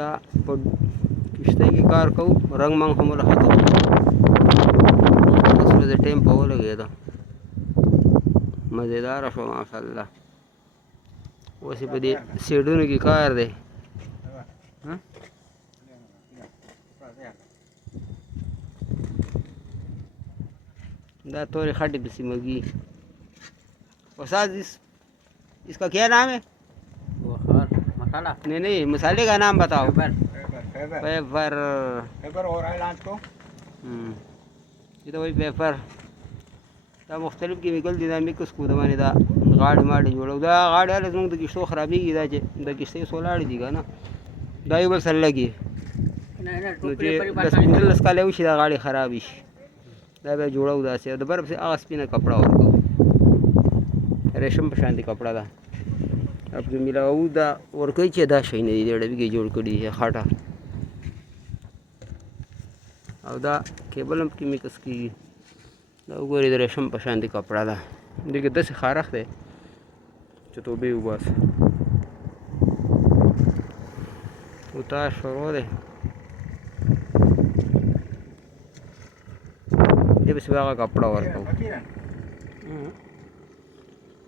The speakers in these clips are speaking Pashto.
دا په کشتۍ کې کار کوو رنګ منګ هم راخطو اوس د ټایم په ولګېده مزیداره شو ماشاءالله اوس یې په دې سیډونو کې کار دی دا तोरे खड्डे पिसी मुर्गी उस्ताद इसका क्या नाम है मसाला नहीं मसाले का नाम बताओ पेपर और को ये तो वही पेपर دا مختلف کیمیکل دي دا میکس کو د باندې دا غاړې ماړې جوړو دا غاړې هله زموږ د کښتو خرابېږي دا چې د کښتۍ سولاړې دي که نه دا یو بل سره لګي نو چې 10-15 کاله وشي دا غاړې خرابې شي دا بیا جوړو داسې او د بر پسې هغه سپینه کپړه ورکوو ریشم په شانتې کپړه ده اب پرې میلاوو دا ورکوي چې دا شی نه دي د ډبي کې جوړ کړي دي خټه او دا کیبل هم پکې میکس کېږي دا وګورئ د ریشم په شانتې کپړه ده دې کې داسې خارښ دی چې توبې وباسه اتار شروع دی دې پسې به هغه کپړه ورکوو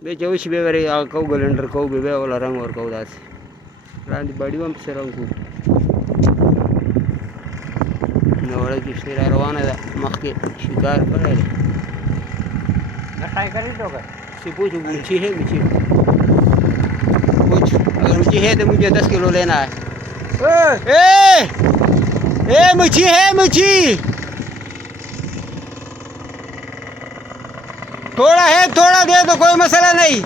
بیا چې وشي بیا ورې هغه کوو ګلنډر کوو بیا وله رنګ ورکوو داسې لاندې باډي به هم پسې رنګ کوو نو وړه کښتۍ را روانه ده مخکې شکار کړی دی से पूछ ऊँची है ऊँची पूछ अगर ऊँची है तो मुझे 10 किलो लेना है ए मच्छी है मच्छी थोड़ा है थोड़ा दे तो कोई मसला नहीं